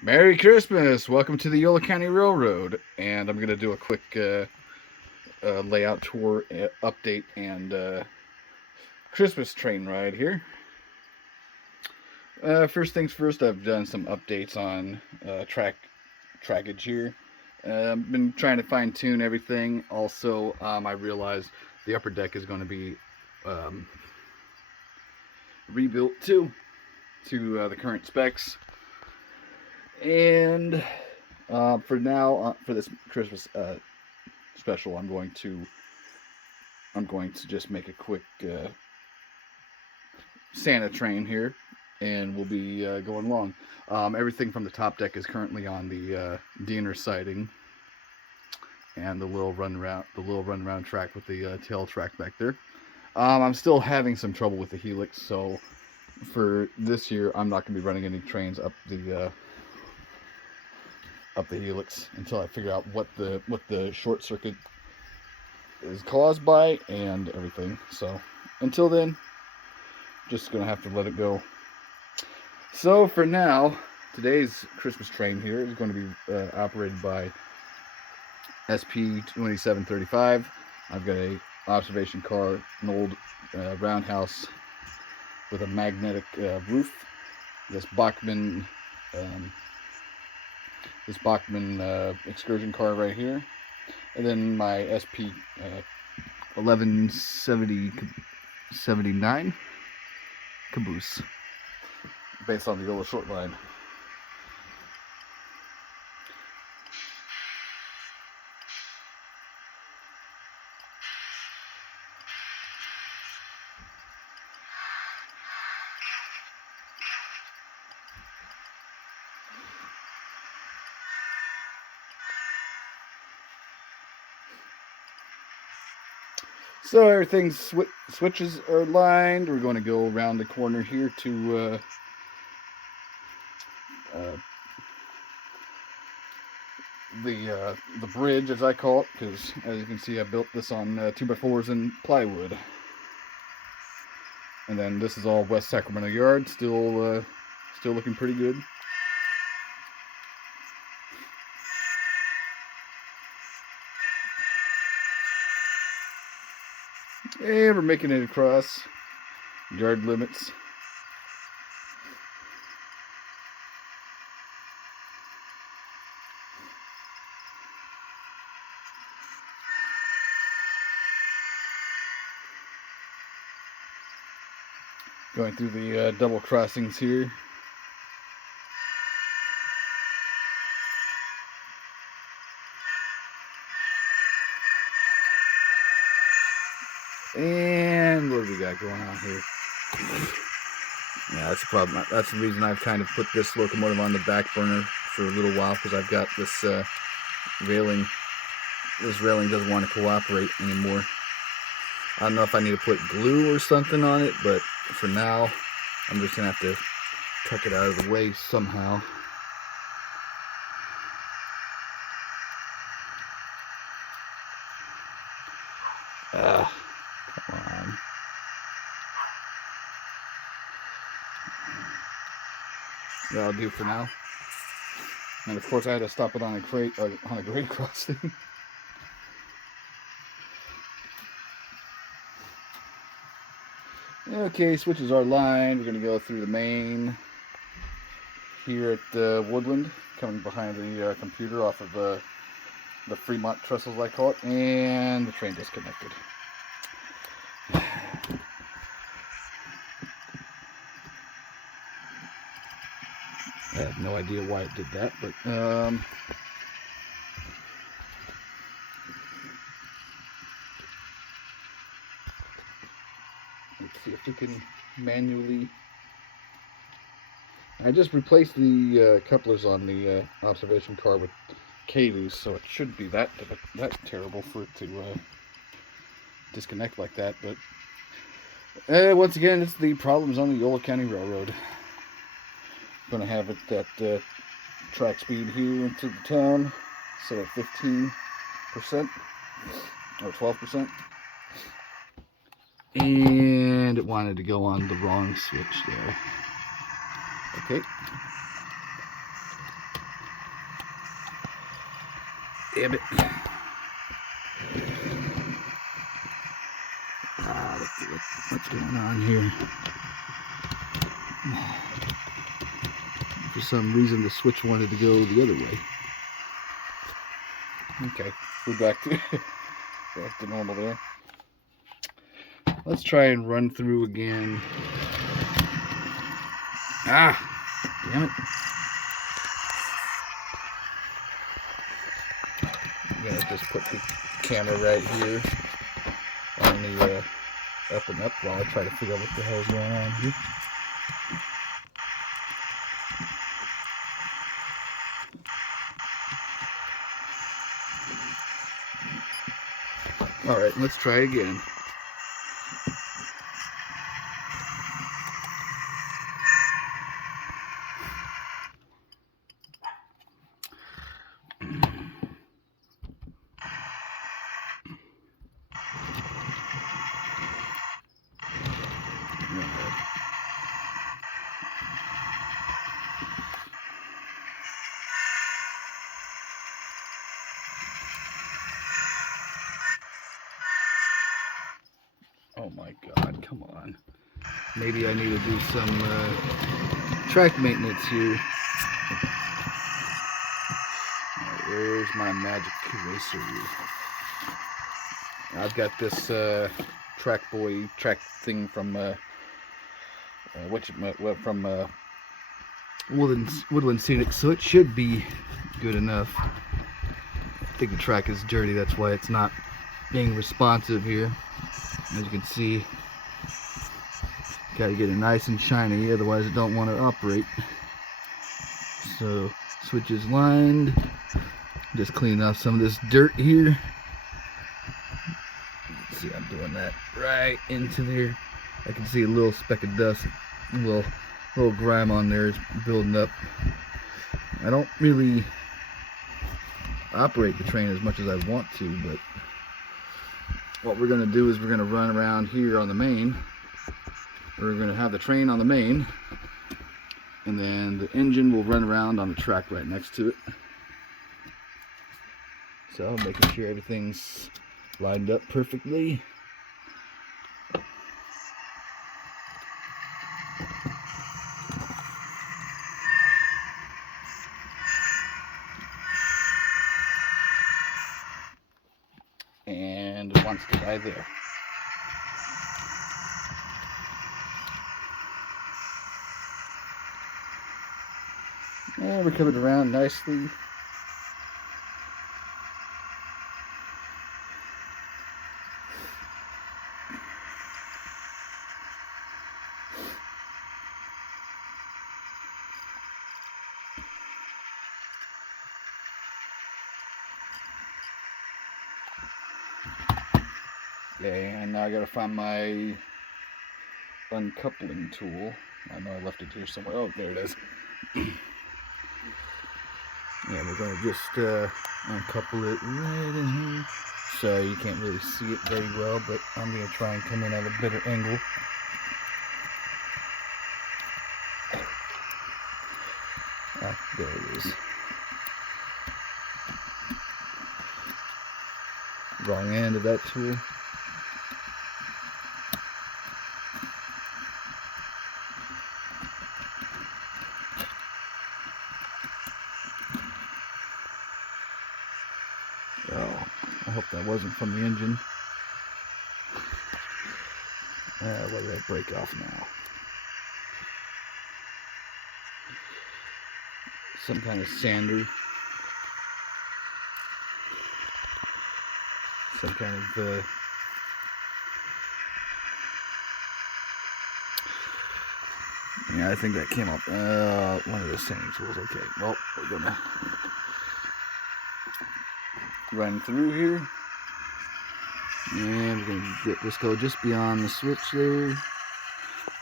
Merry Christmas! Welcome to the Yolo County Railroad, and I'm going to do a quick layout tour update and Christmas train ride here. First things first, I've done some updates on trackage here. I've been trying to fine tune everything. Also, I realized the upper deck is going to be um, rebuilt too to the current specs. And for now, for this Christmas special, I'm going to just make a quick Santa train here, and we'll be going along. Everything from the top deck is currently on the inner siding, and the little run around track with the tail track back there. I'm still having some trouble with the helix, so for this year, I'm not going to be running any trains up the helix until I figure out what the short circuit is caused by and everything. So until then, just gonna have to let it go. So for now, today's Christmas train here is going to be operated by SP 2735. I've got a observation car, an old roundhouse with a magnetic roof. This Bachmann um, excursion car right here, and then my SP 1179 caboose based on the Yolo short line. So everything switches are lined. We're going to go around the corner here to the bridge, as I call it, because as you can see, I built this on 2x4s and plywood. And then this is all West Sacramento Yard, still looking pretty good. And we're making it across yard limits. Going through the double crossings here. And what do we got going on here? Yeah, that's the problem. That's the reason I've kind of put this locomotive on the back burner for a little while, because I've got this railing. This railing doesn't want to cooperate anymore. I don't know if I need to put glue or something on it, but for now, I'm just going to have to tuck it out of the way somehow. Come on. That'll do for now. And of course, I had to stop it on a grade crossing. Okay, switches are lined. We're going to go through the main here at Woodland, coming behind the computer off of the Fremont trestles, I call it, and the train disconnected. I have no idea why it did that, but let's see if we can manually. I just replaced the couplers on the observation car with K-loose, so it shouldn't be that terrible for it to disconnect like that. But once again, it's the problems on the Yolo County Railroad. Going to have it at track speed here into the town, set at 15% or 12%. And it wanted to go on the wrong switch there. Okay. Damn it. What's going on here? For some reason the switch wanted to go the other way. Okay, we're back to normal there. Let's try and run through again. Ah, damn it. I'm gonna just put the camera right here on the up and up while I try to figure out what the hell is going on here. Alright, let's try again. Oh my god, come on. Maybe I need to do some track maintenance here. Right, where's my magic eraser? I've got this track thing from Woodland Scenic, so it should be good enough. I think the track is dirty, that's why it's not being responsive here. As you can see, gotta get it nice and shiny, otherwise it don't want to operate. So, switch is lined. Just clean off some of this dirt here. Let's see, I'm doing that right into there. I can see a little speck of dust, a little grime on there is building up. I don't really operate the train as much as I want to, but what we're going to do is we're going to run around here on the main. We're going to have the train on the main, and then the engine will run around on the track right next to it. So making sure everything's lined up perfectly. And it wants to die there. And we're coming around nicely. Okay, and now I gotta find my uncoupling tool. I know I left it here somewhere. Oh, there it is. Yeah, we're gonna just uncouple it right in here. So you can't really see it very well, but I'm gonna try and come in at a better angle. Ah, there it is. Wrong end of that tool. Oh, I hope that wasn't from the engine. What did I break off now? Some kind of sander. Some kind of yeah, I think that came off one of the sanding tools. Okay, well, we're gonna run through here, and we're gonna get this go just beyond the switch there.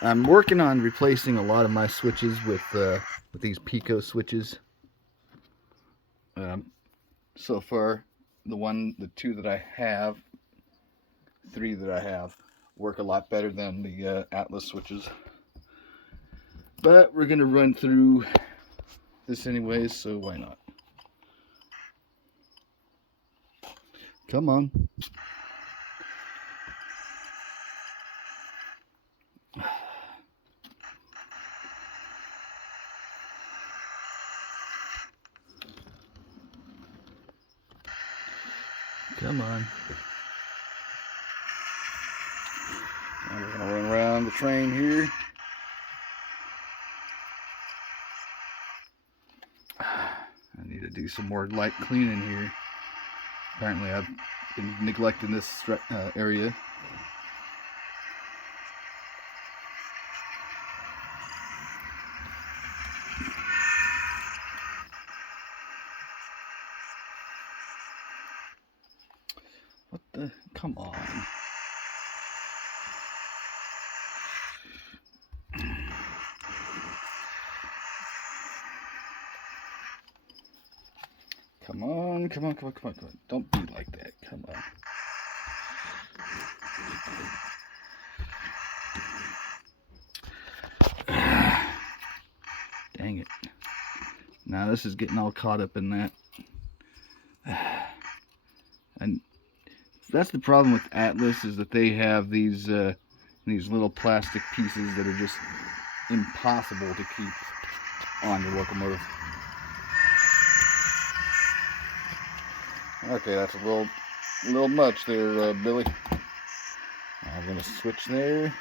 I'm working on replacing a lot of my switches with these Pico switches. So far, the two that I have, three that I have, work a lot better than the Atlas switches. But we're gonna run through this anyways, so why not? Come on. Come on. And we're going to run around the train here. I need to do some more light cleaning here. Apparently I've been neglecting this area. What the? Come on. Come on, come on, come on, come on, come on. Don't be like that. Come on. Dang it. Now this is getting all caught up in that. And that's the problem with Atlas, is that they have these little plastic pieces that are just impossible to keep on your locomotive. Okay, that's a little much there, Billy. I'm gonna switch there.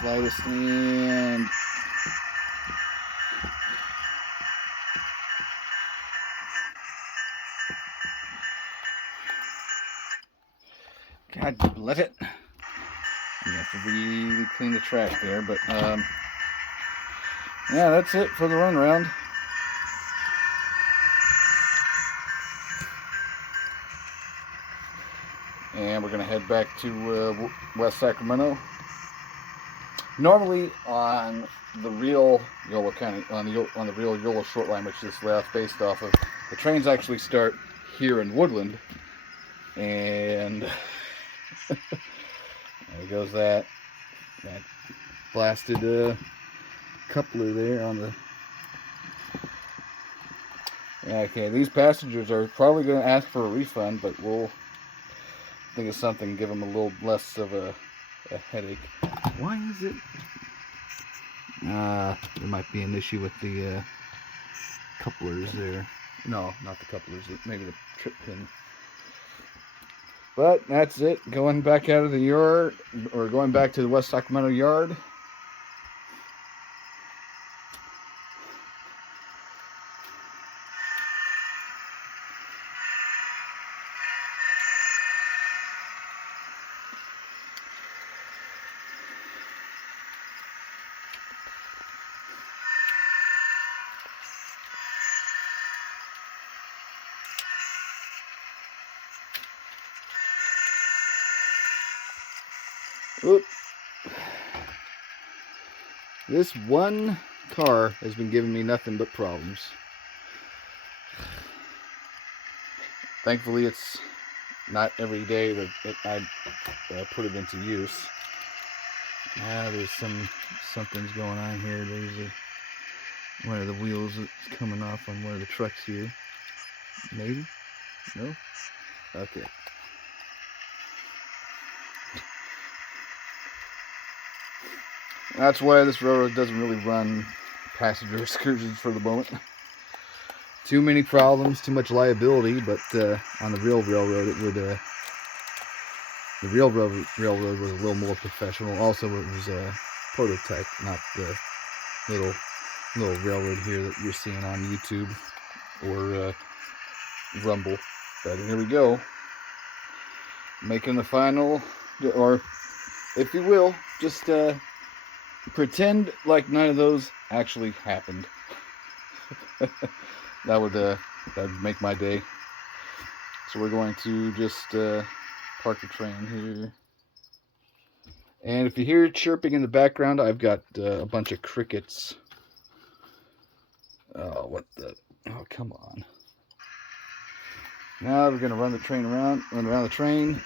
Slightest and God, let it. You have to really clean the track there, but yeah, that's it for the run around. And we're gonna head back to West Sacramento. Normally on the real Yolo County, on the real Yolo short line, which this route's based off of, the trains actually start here in Woodland, and there goes that blasted coupler there on the. Yeah, okay, these passengers are probably going to ask for a refund, but we'll think of something, give them a little less of a headache. Why is it? There might be an issue with the couplers there. No, not the couplers, maybe the trip pin. But that's it. Going back out of the yard, or going back to the West Sacramento yard. Oop. This one car has been giving me nothing but problems. Thankfully, it's not every day that I put it into use. There's something's going on here. There's one of the wheels that's coming off on one of the trucks here. Maybe? No? Okay. That's why this railroad doesn't really run passenger excursions for the moment. Too many problems, too much liability, but on the real railroad it would, the real railroad was a little more professional. Also, it was a prototype, not the little railroad here that you're seeing on YouTube or Rumble. But here we go, making the final, or if you will, just pretend like none of those actually happened. That would make my day. So we're going to just park the train here, And if you hear chirping in the background, I've got a bunch of crickets. Oh, what the? Oh, come on. Now we're going to run around the train.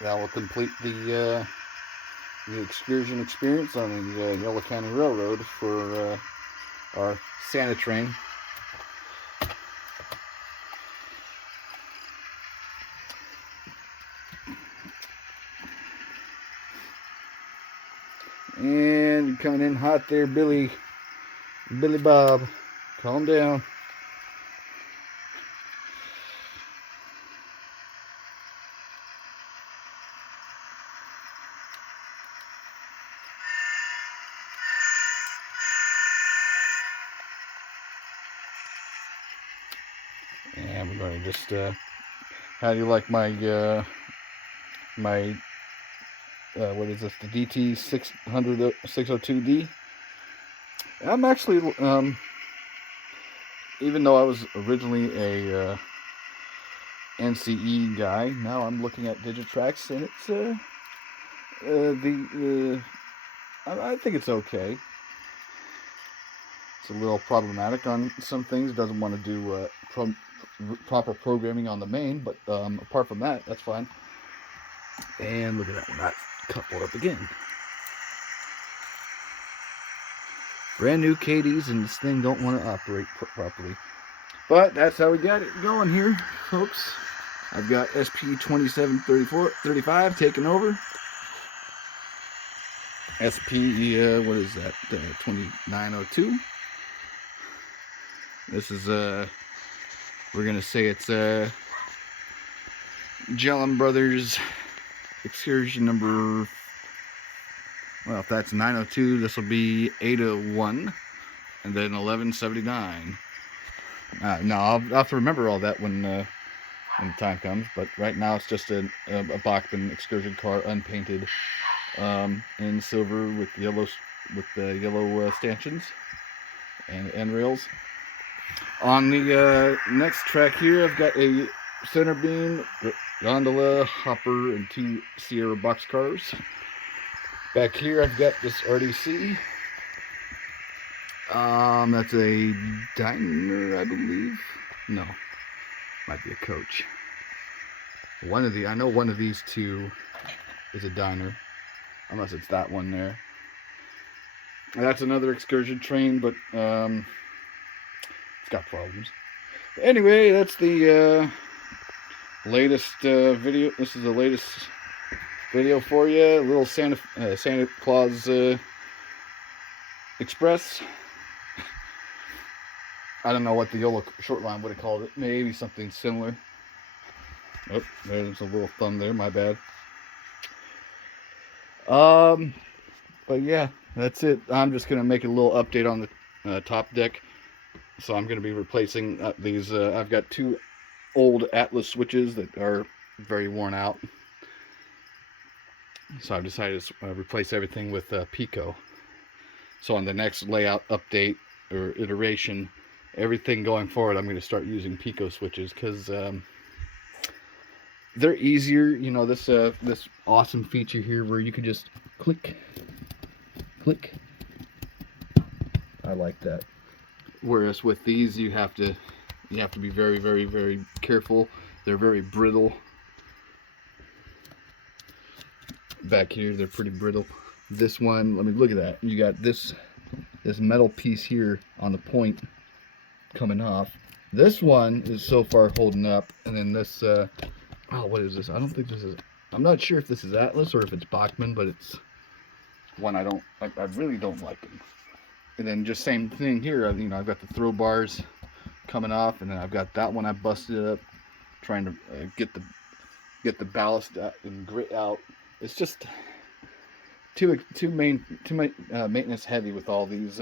That will complete the excursion experience on the Yolo County Railroad for our Santa train. And coming in hot there, Billy Bob. Calm down. And we're going to just, how do you like my, what is this, the DT 602D? I'm actually, even though I was originally a NCE guy, now I'm looking at Digitrax, and it's, I think it's okay. It's a little problematic on some things. It doesn't want to do proper programming on the main, but apart from that, that's fine. And look at that, not coupled up again. Brand new KDs, and this thing don't want to operate properly. But that's how we got it going here, folks. I've got SP2735 taking over. SP, what is that? 2902. This is we're gonna say it's Jellum Brothers excursion number. Well, if that's 902, this will be 801, and then 1179. No, I'll have to remember all that when the time comes. But right now, it's just a Bachmann excursion car, unpainted, in silver with the yellow stanchions and rails. On the next track here, I've got a center beam, gondola, hopper, and 2 Sierra boxcars. Back here, I've got this RDC. That's a diner, I believe. No, might be a coach. I know one of these two is a diner, unless it's that one there. That's another excursion train, but it's got problems. But anyway, that's the latest video. This is the latest video for you. A little Santa Claus Express. I don't know what the Yolo short line would have called it. Maybe something similar. Oh, there's a little thumb there. My bad. But yeah, that's it. I'm just gonna make a little update on the top deck. So I'm gonna be replacing these. I've got 2 old Atlas switches that are very worn out. So I've decided to replace everything with Pico. So on the next layout update or iteration, everything going forward, I'm going to start using Pico switches because they're easier. You know, this awesome feature here where you can just click. I like that. Whereas with these, you have to be very, very, very careful. They're very brittle. Back here, they're pretty brittle. This one, let me look at that. You got this metal piece here on the point coming off. This one is so far holding up, and then this oh, what is this? I don't think this is, I'm not sure if this is Atlas or if it's Bachmann, but it's one I really don't like them. And then just same thing here, you know, I've got the throw bars coming off, and then I've got that one I busted up trying to get the ballast and grit out. It's just too maintenance heavy with all these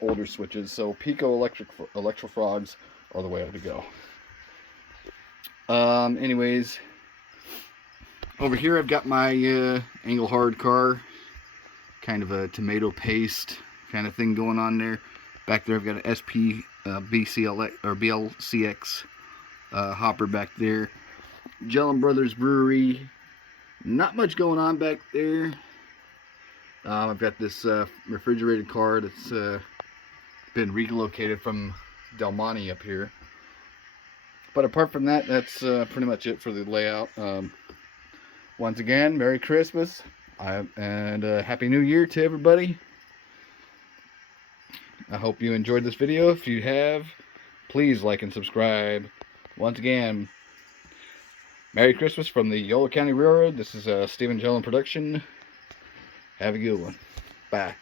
older switches. So Pico Electrofrogs are the way to go. Anyways, over here I've got my angle hard car, kind of a tomato paste kind of thing going on there. Back there I've got an SP BLCX hopper back there. Jellin Brothers Brewery. Not much going on back there. I've got this refrigerated car that's been relocated from Del Monte up here. But apart from that, that's pretty much it for the layout. Once again, Merry Christmas and Happy New Year to everybody. I hope you enjoyed this video. If you have, please like and subscribe. Once again, Merry Christmas from the Yolo County Railroad. This is Stephen Jellin production. Have a good one. Bye.